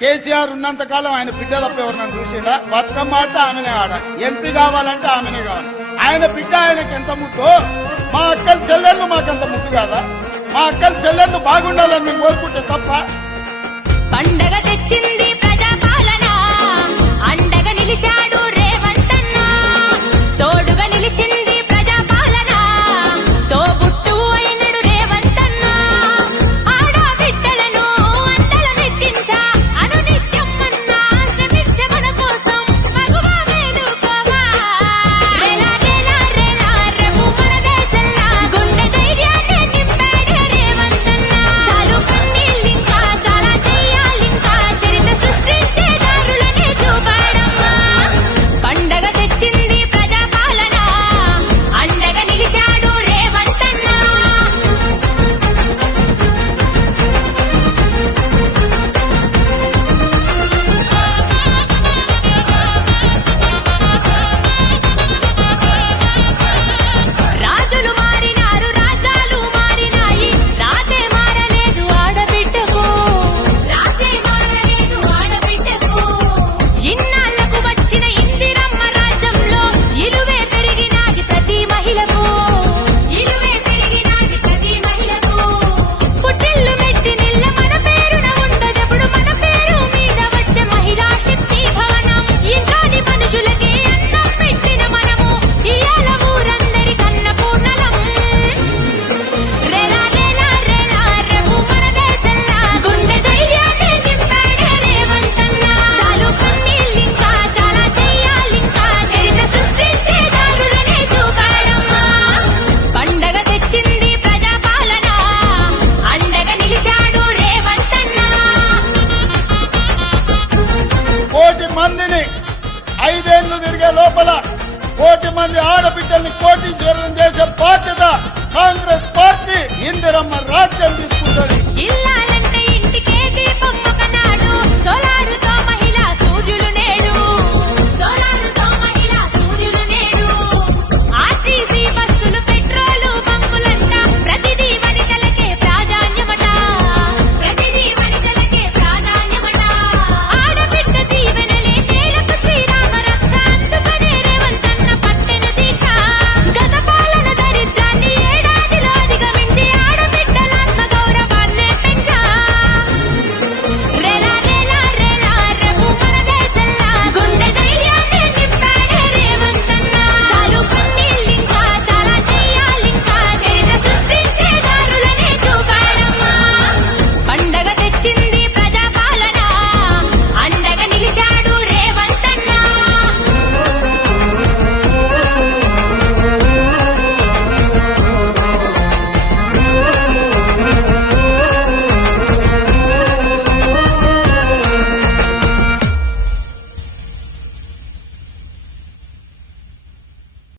కేసీఆర్ ఉన్నంత కాలం ఆయన బిడ్డ తప్ప ఎవరినైనా చూసిండా? బతుకమ్మ ఆడితే ఆమెనే ఆడాలి, ఎంపీ కావాలంటే ఆమెనే కావాలి. ఆయన బిడ్డ ఆయనకి ఎంత ముద్దో మా అక్కల చెల్లెళ్ళు మాకంత ముద్దు కాదా? మా అక్కల చెల్లెళ్ళు బాగుండాలని మేము కోరుకుంటే తప్ప. పండగ తెచ్చింది ప్రజాపాలన, అండగా నిలిచాడు రేవంత్ అన్న. తోడుగా నిలిచింది ప్రజాపాలన, తోబుట్టు అయినడు రేవంత్ అన్న. ఆడబిడ్డలను అందలమెక్కించా అనునిత్యం అన్నా శ్రమించే మన కోసం మగువా మేలుకోవా. రేలా రేలా రేలా రేపు మన దేశంలా గుండె ధైర్యాన్ని నింపాడు రేవంత్ అన్న. చాలు కన్నీళ్ళింకా చాలా చెయ్యాలింకా చరిత్ర సృష్టించే దారులనే చూపాడమ్మా. పండగ తెచ్చింది ప్రజాపాలన, అండగా నిలిచాడు రేవంత్ అన్న. రాజులు మారినారు, రాజ్యాలు మారినాయి, రాతే మారలేదు ఆడబిడ్డకు. రాతే మారలేదు ఆడబిడ్డకు. ఇన్నాళ్లకు వచ్చిన ఇందిరమ్మ రాజ్యంలో ఇలువే పెరిగినాది ప్రతి మహిళకు. ఇలువే పెరిగినాది ప్రతి మహిళకు. పుట్టిల్లు మెట్టి నిల్ల మన పేరున ఉండదెప్పుడు, మన పేరు మీద వచ్చే మహిళా శక్తి భవనం. ఇంట్లోని మనుషులకి అన్నం పెట్టిన మనము ఇయాల ఊరందరి కన్న పూర్ణలం. రేలా రేలా రేలా రేపు మన దేశంలా గుండె ధైర్యాన్ని నింపాడు రేవంత్ అన్న. చాలు కన్నీళ్ళింకా చాలా చెయ్యాలింకా చరిత్ర సృష్టించే దారులనే చూపాడమ్మా. పండగ తెచ్చింది ప్రజాపాలన, అండగా నిలిచాడు రేవంత్ అన్న. కోటి మందిని 5 ఏళ్లు తిరిగే లోపల కోటి మంది ఆడబిడ్డల్ని కోటీశ్వరులను చేసే బాధ్యత కాంగ్రెస్ పార్టీ ఇందిరమ్మ రాజ్యం తీసుకుంటుంది. ఇల్లాల